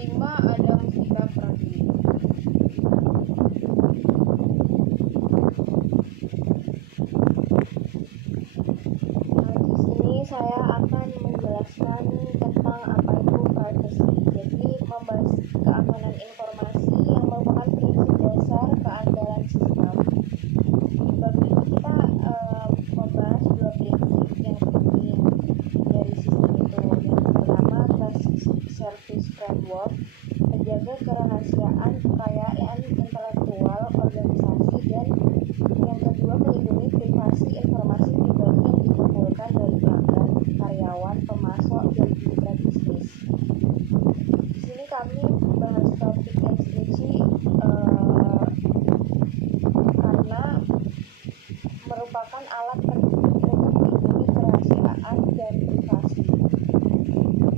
kelima ada Mustika Pradi. Nah, di sini saya akan menjelaskan tentang apa itu privacy. Jadi membahas keamanan informasi yang merupakan prinsip dasar keandalan sistem. Di bab ini kita membahas dua prinsip yang penting dari sistem itu. Yang pertama, Trust Service Framework, menjaga kerahasiaan kekayaan intelektual organisasi, dan yang kedua, melindungi privasi informasi pribadi yang dikumpulkan dari pelanggan, karyawan, pemasok, dan mitra bisnis. Di sini kami bahas topik enkripsi karena merupakan alat penting untuk melindungi kerahasiaan dan privasi.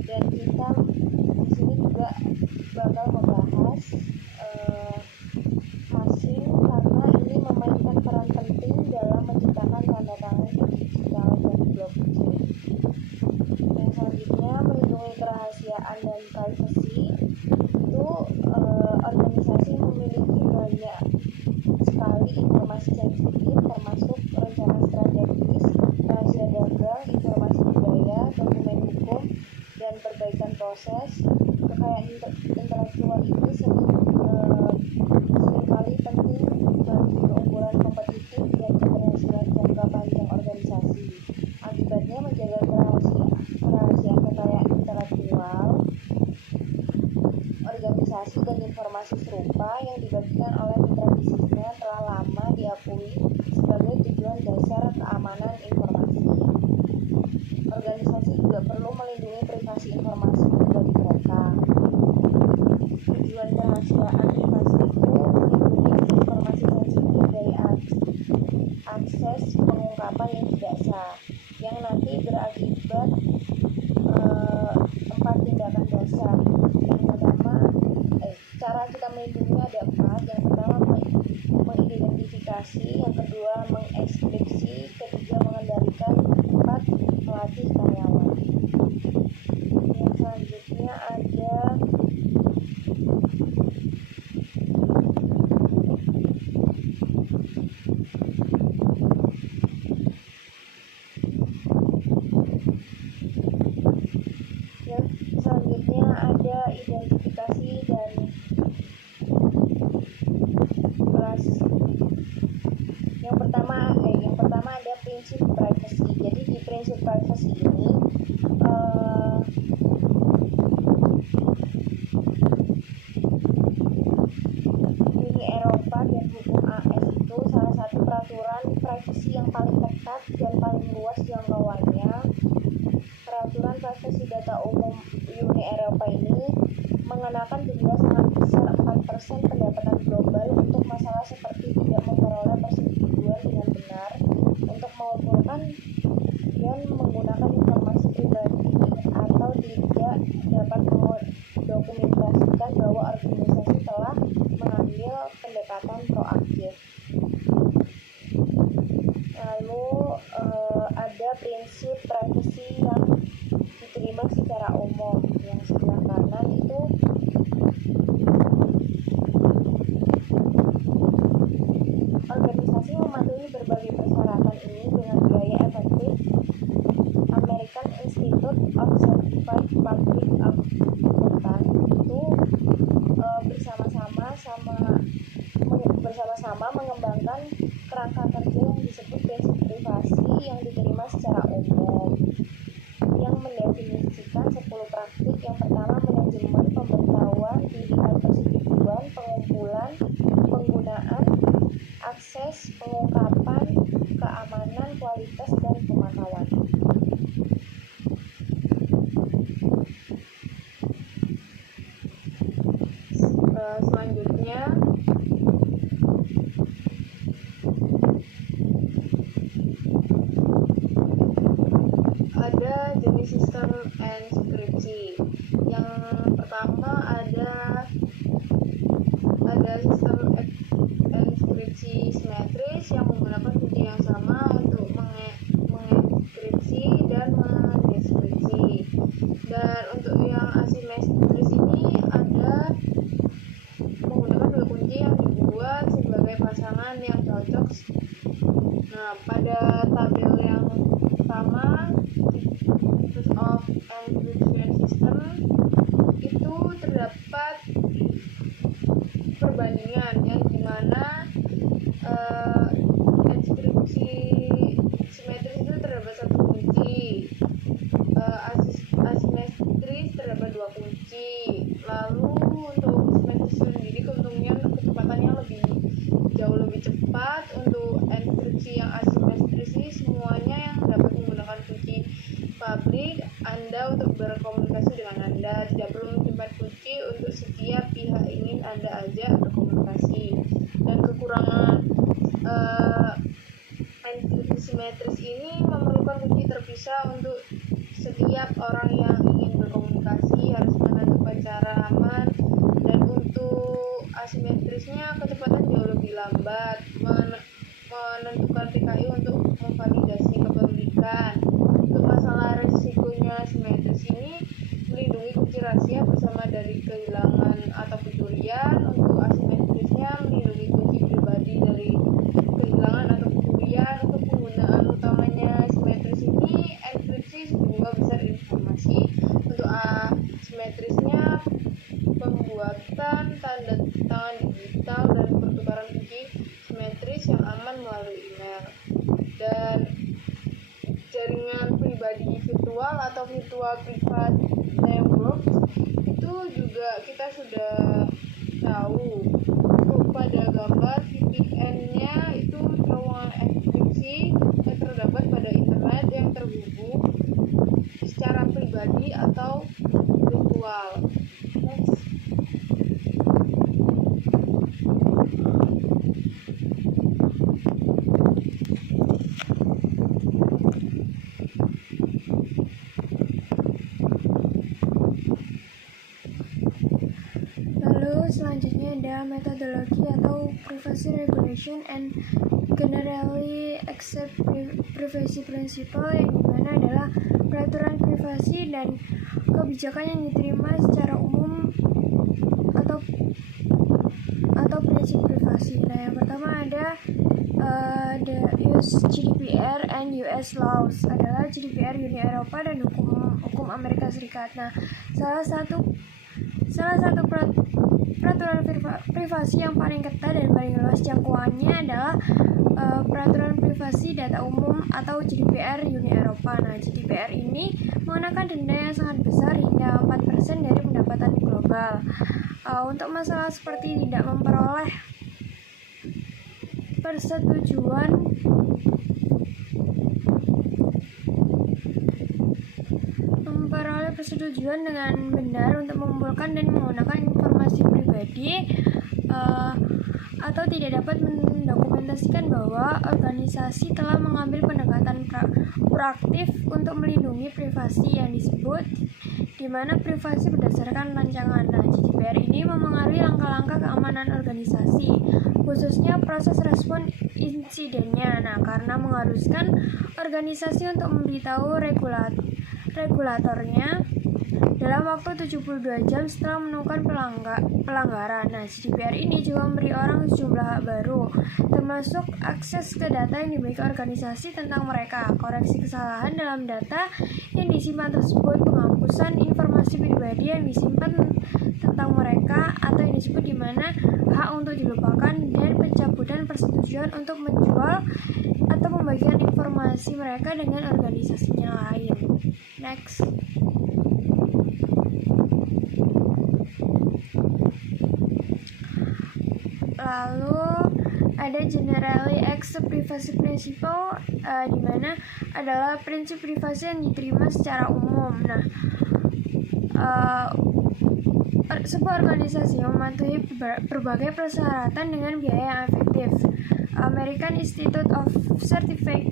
Dan kita di sini juga bakal membahas hashing karena ini memainkan peran penting dalam menciptakan tanda tangan digital dan blockchain. Yang selanjutnya, melindungi kerahasiaan dan privacy itu organisasi memiliki banyak sekali informasi sensitif termasuk rencana strategis, rahasia dagang, informasi budaya, dokumen hukum, dan perbaikan proses. Kekayaan intelektual ini seringkali penting bagi keunggulan kompetitif dan keberhasilan jangka panjang organisasi. Akibatnya, menjaga kerahasiaan kekayaan intelektual organisasi dan informasi serupa yang dibagikan oleh mitra bisnisnya telah lama diakui sebagai tujuan dasar keamanan informasi. Organisasi juga perlu melindungi privasi informasi pribadi mereka. Tujuan kerahasiaan privasi itu melindungi informasi sensitif dari akses pengungkapan yang tidak sah, yang nanti berakibat 4 tindakan dasar. Yang pertama, cara kita melindunginya ada 4. Yang pertama, mengidentifikasi, yang kedua, mengekskripsi, ketiga, mengendalikan, 4, melatih karyawan. Yang selanjutnya ada identifikasi dan kelas. Yang pertama ada prinsip privacy. Jadi di prinsip privacy ini Uni Eropa dan hukum AS itu salah satu peraturan privacy yang paling ketat dan paling luas jangkauannya. Peraturan privasi data umum Uni Eropa ini mengenakan denda sangat besar 4% pendapatan global untuk masalah seperti tidak memperoleh persetujuan dengan benar untuk mengumpulkan dan menggunakan informasi pribadi atau tidak dapat mendokumentasikan bahwa organisasi telah mengambil pendekatan proaktif. Lalu ada prinsip privacy yang diterima secara umum. Yang sebelah kanan itu organisasi mematuhi berbagai persyaratan ini dengan biaya efektif. American Institute of Certified Public Accountant itu bersama-sama mengembangkan kerangka kerja yang disebut prinsip privasi yang diterima secara umum, yang mendefinisikan 10 praktik. Yang pertama, manajemen, pemberitahuan, pilihan persetujuan, pengumpulan, penggunaan, akses, pengungkapan, keamanan, kualitas, dan pemantauan. Selanjutnya ada jenis sistem enkripsi. Yang pertama ada Anda ajak berkomunikasi. Dan kekurangan enkripsi simetris ini memerlukan kunci terpisah untuk setiap orang yang ingin berkomunikasi, harus menentukan cara aman, dan untuk asimetrisnya kecepatan jauh lebih lambat, menentukan PKI untuk memvalidasi kepemilikan. Untuk masalah risikonya simetris ini melindungi kunci rahasia bersama dari kehilangan atau pencurian. Untuk asimetrisnya melindungi kunci pribadi dari kehilangan atau pencurian. Untuk penggunaan utamanya simetris ini enkripsi sejumlah besar informasi. Untuk asimetrisnya pembuatan tanda tangan digital dan pertukaran kunci simetris yang aman melalui email. Dan jaringan pribadi virtual atau virtual private network itu juga kita sudah tahu. Untuk pada gambar VPN-nya itu terowongan enkripsi yang terdapat pada internet yang terhubung secara pribadi atau virtual. Next. Selanjutnya ada metodologi atau privacy regulation and generally accepted privacy principle, yang dimana adalah peraturan privasi dan kebijakan yang diterima secara umum atau prinsip privasi. Nah, yang pertama ada the US GDPR and US laws, adalah GDPR Uni Eropa dan hukum Amerika Serikat. Nah, salah satu peraturan privasi yang paling ketat dan paling luas jangkauannya adalah peraturan privasi data umum atau GDPR Uni Eropa. Nah, GDPR ini mengenakan denda yang sangat besar hingga 4% dari pendapatan global. Untuk masalah seperti tidak memperoleh persetujuan dengan benar untuk mengumpulkan dan menggunakan informasi pribadi, atau tidak dapat mendokumentasikan bahwa organisasi telah mengambil pendekatan proaktif untuk melindungi privasi yang disebut, di mana privasi berdasarkan rancangan. Nah, GDPR ini memengaruhi langkah-langkah keamanan organisasi, khususnya proses respon insidennya. Nah, karena mengharuskan organisasi untuk memberitahu regulatornya dalam waktu 72 jam setelah menemukan pelanggaran. Nah, GDPR ini juga memberi orang sejumlah hak baru, termasuk akses ke data yang dimiliki organisasi tentang mereka, koreksi kesalahan dalam data yang disimpan tersebut, penghapusan informasi pribadi yang disimpan tentang mereka atau yang disebut di mana hak untuk dilupakan, dan pencabutan persetujuan untuk menjual atau membagikan informasi mereka dengan organisasinya lain. Next. Lalu ada generally accepted privacy principle, di mana adalah prinsip privasi yang diterima secara umum. Nah, sebuah organisasi mematuhi berbagai persyaratan dengan biaya yang efektif. American Institute of Certified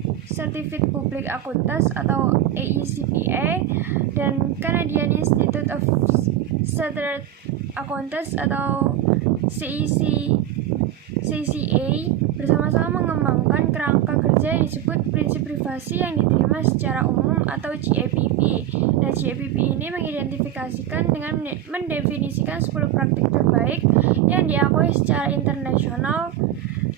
Public Accountants atau AICPA dan Canadian Institute of Chartered Accountants atau CCA bersama-sama mengembangkan kerangka kerja yang disebut prinsip privasi yang diterima secara umum atau GAPP. Nah, GAPP ini mengidentifikasikan dengan mendefinisikan 10 praktik terbaik yang diakui secara internasional.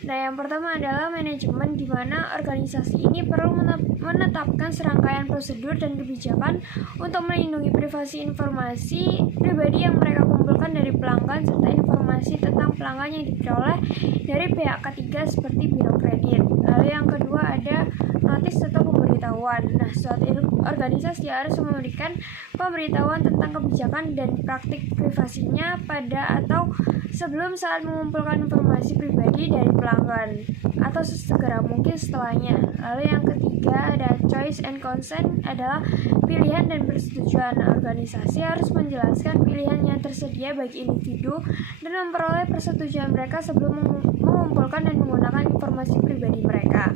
Nah, yang pertama adalah manajemen, di mana organisasi ini perlu menetapkan serangkaian prosedur dan kebijakan untuk melindungi privasi informasi pribadi yang mereka kumpulkan dari pelanggan, serta informasi tentang pelanggan yang diperoleh dari pihak ketiga seperti biro kredit. Lalu yang kedua ada notis atau pemberitahuan. Nah, suatu organisasi harus memberikan pemberitahuan tentang kebijakan dan praktik privasinya pada atau sebelum saat mengumpulkan informasi pribadi dari pelanggan atau sesegera mungkin setelahnya. Lalu yang ketiga ada choice and consent, adalah pilihan dan persetujuan. Organisasi harus menjelaskan pilihannya tersebut tersedia bagi individu dan memperoleh persetujuan mereka sebelum mengumpulkan dan menggunakan informasi pribadi mereka.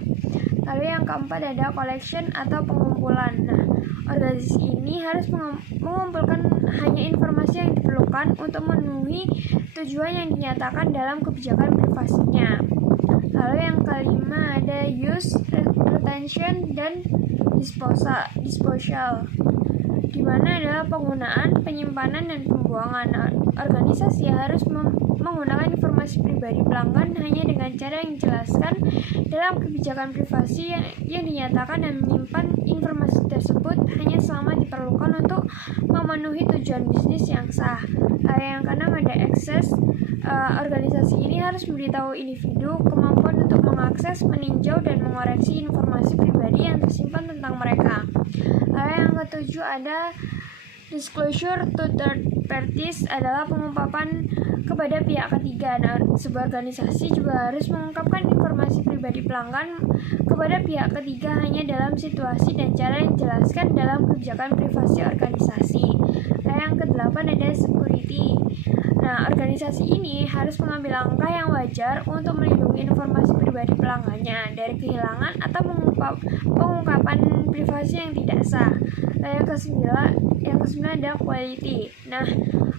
Lalu yang keempat ada collection atau pengumpulan. Nah, organisasi ini harus mengumpulkan hanya informasi yang diperlukan untuk memenuhi tujuan yang dinyatakan dalam kebijakan privasinya. Lalu yang kelima ada use, retention, dan disposal, di mana adalah penggunaan, penyimpanan, dan pembuangan. Organisasi harus menggunakan informasi pribadi pelanggan hanya dengan cara yang dijelaskan dalam kebijakan privasi yang dinyatakan dan menyimpan informasi tersebut hanya selama diperlukan untuk memenuhi tujuan bisnis yang sah. Yang keenam ada akses. Organisasi ini harus memberitahu individu kemampuan untuk mengakses, meninjau, dan mengoreksi informasi pribadi yang tersimpan tentang mereka. Yang ketujuh ada disclosure to third parties, adalah pengungkapan kepada pihak ketiga. Nah, sebuah organisasi juga harus mengungkapkan informasi pribadi pelanggan kepada pihak ketiga hanya dalam situasi dan cara yang dijelaskan dalam kebijakan privasi organisasi. Yang kedelapan ada security. Nah, organisasi ini harus mengambil langkah yang wajar untuk melindungi informasi pribadi pelanggannya dari kehilangan atau pengungkapan privasi yang tidak sah. Yang kesembilan ada quality. Nah,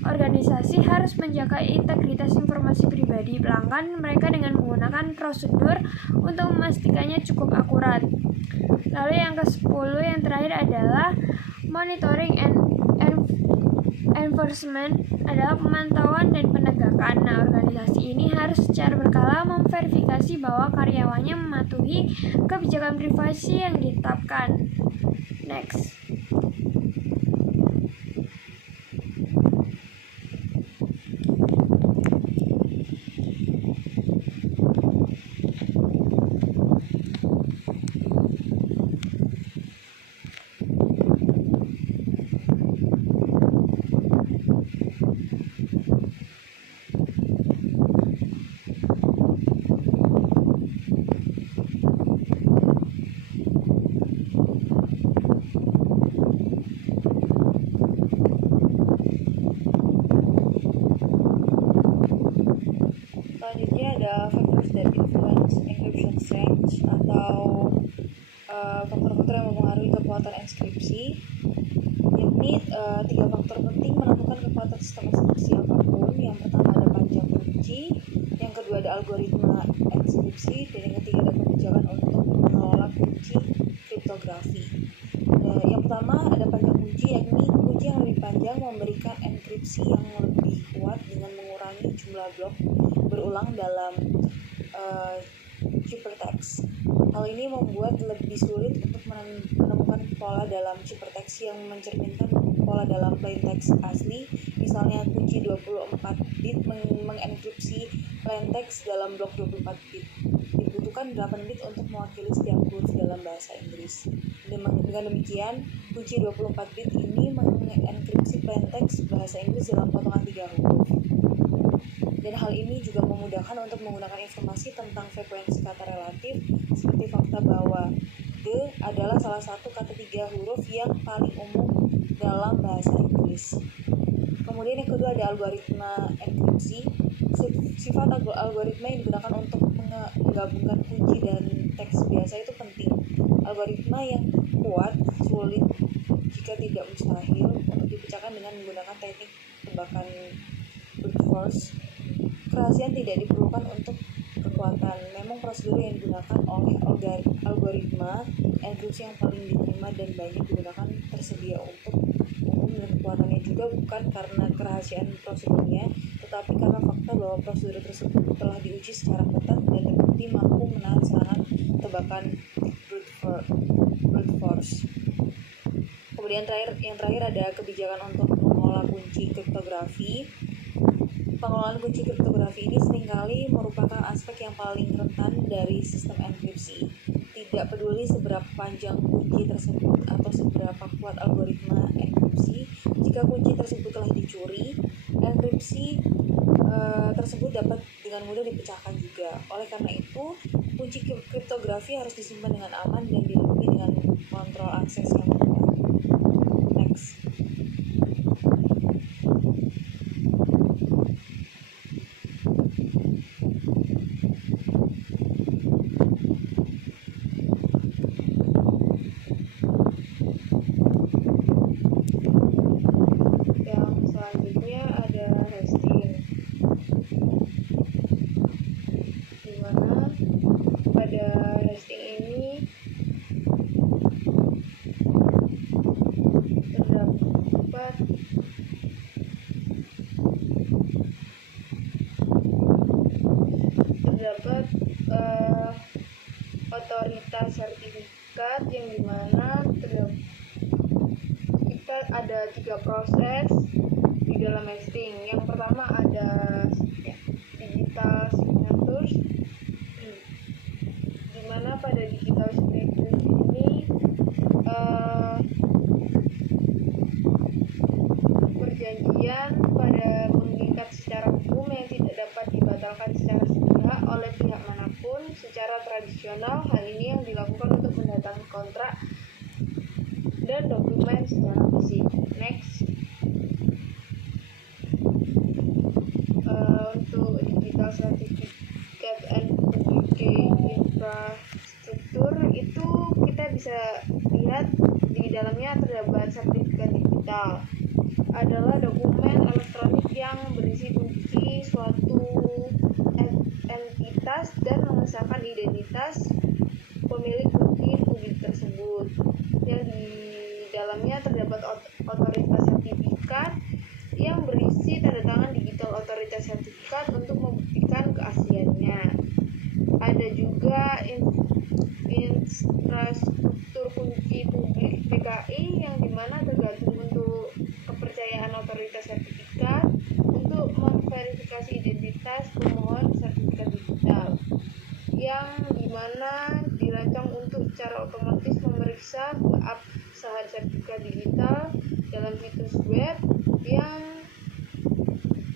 organisasi harus menjaga integritas informasi pribadi pelanggan mereka dengan menggunakan prosedur untuk memastikannya cukup akurat. Lalu yang ke-10 yang terakhir adalah monitoring and enforcement, adalah pemantauan dan penegakan. Nah, organisasi ini harus secara berkala memverifikasi bahwa karyawannya mematuhi kebijakan privasi yang ditetapkan. Next. Selanjutnya ada factors that influence encryption strength, atau faktor-faktor yang mempengaruhi kekuatan enkripsi, yakni 3 faktor penting menentukan kekuatan sistem enkripsi apapun. Yang pertama ada panjang kunci, yang kedua ada algoritma enkripsi, dan yang ketiga ada kebijakan untuk mengelola kunci kriptografi. Yang pertama ada panjang kunci, yakni kunci yang lebih panjang memberikan enkripsi yang lebih kuat dengan mengurangi jumlah blok berulang dalam ciphertext. Hal ini membuat lebih sulit untuk menemukan pola dalam ciphertext yang mencerminkan pola dalam plaintext asli. Misalnya kunci 24 bit mengenkripsi plaintext dalam blok 24 bit. Dibutuhkan 8 bit untuk mewakili setiap huruf dalam bahasa Inggris. Dengan demikian, kunci 24 bit ini mengenkripsi plaintext bahasa Inggris dalam potongan 3 huruf. Dan hal ini juga memudahkan untuk menggunakan informasi tentang frekuensi kata relatif, seperti fakta bahwa the adalah salah satu kata 3 huruf yang paling umum dalam bahasa Inggris. Kemudian yang kedua ada algoritma enkripsi. Sifat algoritma yang digunakan untuk menggabungkan kunci dan teks biasa itu penting. Algoritma yang kuat, sulit, jika tidak mustahil, untuk dipecahkan dengan menggunakan teknik tebakan brute force. Kerahasiaan tidak diperlukan untuk kekuatan. Memang prosedur yang digunakan oleh algoritma enkripsi yang paling diterima dan banyak digunakan tersedia untuk umum, dan kekuatannya juga bukan karena kerahasiaan prosedurnya, tetapi karena fakta bahwa prosedur tersebut telah diuji secara ketat dan terbukti mampu menahan serangan tebakan brute force. Kemudian yang terakhir ada kebijakan untuk mengelola kunci kriptografi. Pengelolaan kunci kriptografi ini seringkali merupakan aspek yang paling rentan dari sistem enkripsi. Tidak peduli seberapa panjang kunci tersebut atau seberapa kuat algoritma enkripsi, jika kunci tersebut telah dicuri, enkripsi tersebut dapat dengan mudah dipecahkan juga. Oleh karena itu, kunci kriptografi harus disimpan dengan aman dan dilindungi dengan kontrol akses yang kuat. Next. proses di dalam nesting. Yang pertama ada digital signatures, di mana pada digital signatures ini perjanjian pada mengikat secara hukum yang tidak dapat dibatalkan secara sepihak oleh pihak manapun secara tradisional. Hal ini yang dilakukan untuk mendatangkan kontrak dan dokumen secara fisik. Next, untuk digital certificate and public infrastructure itu kita bisa lihat di dalamnya terdapat sertifikat digital. Adalah dokumen elektronik yang berisi kunci suatu entitas dan mengesahkan identitas pemilik kunci publik tersebut. Yang di dalamnya terdapat otoritas sertifikat yang berisi tanda tangan digital otoritas sertifikat untuk membuktikan keasliannya. Ada juga infrastruktur kunci publik PKI yang dimana tergantung untuk kepercayaan otoritas sertifikat untuk memverifikasi identitas pemohon sertifikat digital, yang dimana dirancang untuk secara otomatis memeriksa keabsahan sertifikat digital dalam situs web yang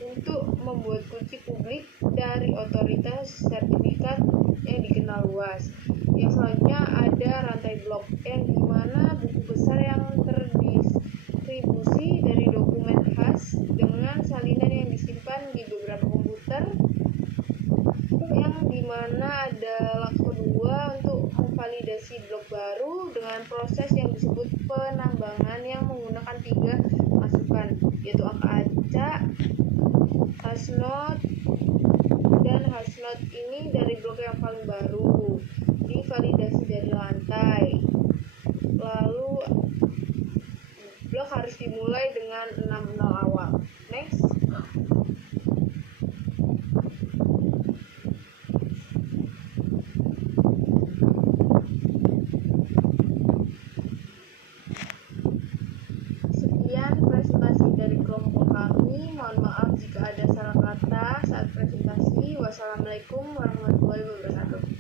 untuk membuat kunci publik dari otoritas sertifikat yang dikenal luas. Yang selanjutnya ada rantai blok, yang dimana buku besar yang terdistribusi dari dokumen khas dengan salinan yang disimpan di beberapa komputer, yang dimana ada langkah kedua untuk memvalidasi blok baru dengan proses yang disebut penambangan yang menggunakan 3 masukan, yaitu angka acak, hasnot, dan hasnot ini dari blok yang paling baru divalidasi dari lantai. Lalu blok harus dimulai dengan 6 nol awal. Next, sekian presentasi dari kelompok kami. Mohon maaf jika ada salah kata saat presentasi. Wassalamualaikum warahmatullahi wabarakatuh.